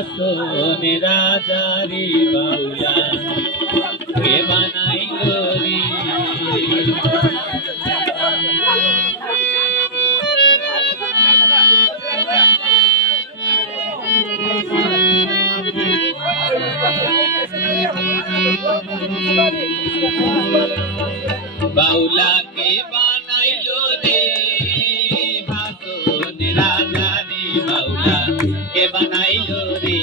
হাসন রাজারি বাউলা কে বানাইলো রে बाउला के बनाइलो रे हासोन राजा रे बाउला के बनाइलो रे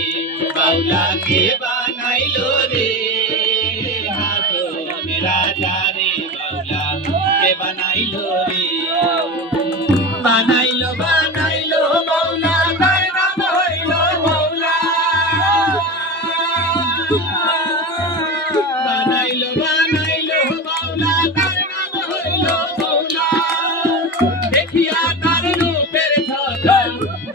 बाउला के बनाइलो रे हासोन राजा रे बाउला के बनाइलो रे बनाइलो बनाइलो बाउला तार नाम हइलो बाउला बनाइलो बनाइलो बाउला तार नाम हइलो बाउला देखिया तार रूपेर छटा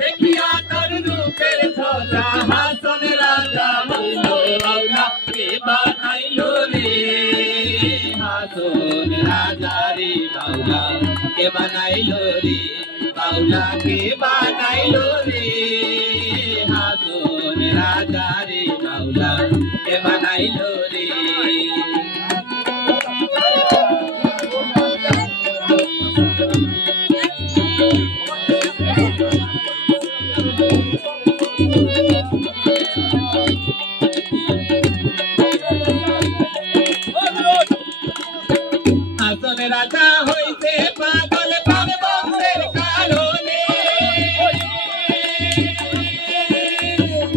देखिया तार रूपेर छटा हासन राजा हइलो बाउला के बनाइलो रे हासन राजा रे बाउला के बनाइलो रे बाउला के बनाइलो रे हासन राजा रे बाउला के बनाइलो रे हासन राजा হইতে পাগল পাবে বংশের কারণে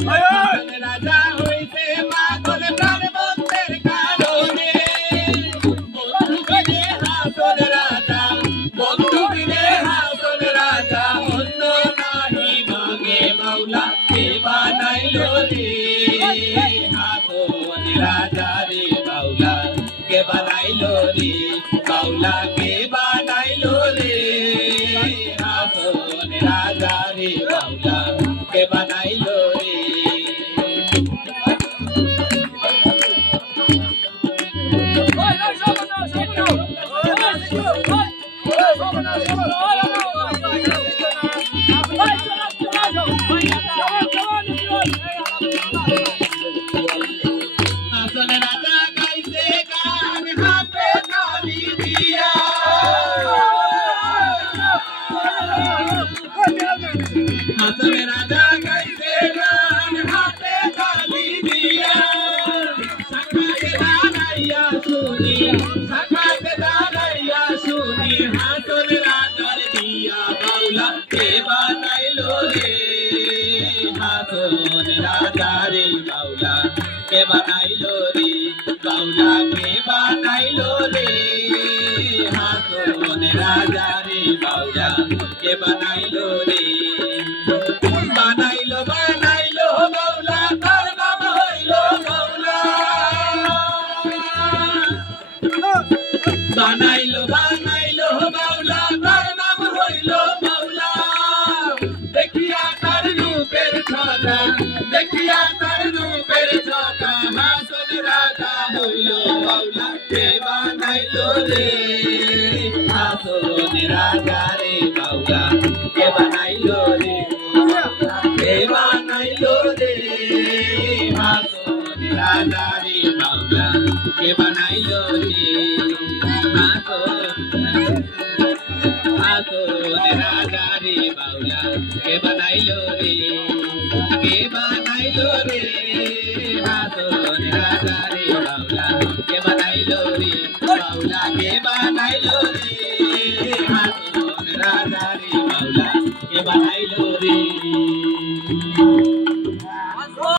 হাসন রাজা হইতে পাগল পাবে বংশের কারণে বন্ধু বিনে হাসন রাজা অন্য নাহি মাগে মাওলা কে বানাইলো রে হাসন রাজা রে বাউলা के बनाइलो रे बाउला के बनाइलो रे हासन राजा रे बाउला के बनाइलो रे हासन राजा गाइसे गान हाथे ताली दिया हासन राजा गाइसे गान हाथे ताली दिया सखाते दानैया सुनी हासन राजार दिया बाउला के बनाइलो रे हासन राजा रे बाउला के बनाइलो रे बाउला के बनाइलो रे हासन राजा रे बाउला के बनाइलो रे बनाइलो बनाइलो बाउला तार नाम हइलो बाउला बनाइलो बनाइलो बाउला तार नाम हइलो बाउला देखिया तार रूपेर छटा देखिया तार रूपेर छटा हासन राजा हइलो बाउला के बनाइलो रे हासन राजा रे बाउला के बनाइलो रे के बनाइलो रे हासन राजा रे बाउला के बनाइलो रे हासन राजा रे बाउला के बनाइलो रे के बनाइलो रे हासन राजा रे बाउला के बनाइलो रे बाउला के बनाइलो रे हासन राजा रे बाउला के बनाइलो रे।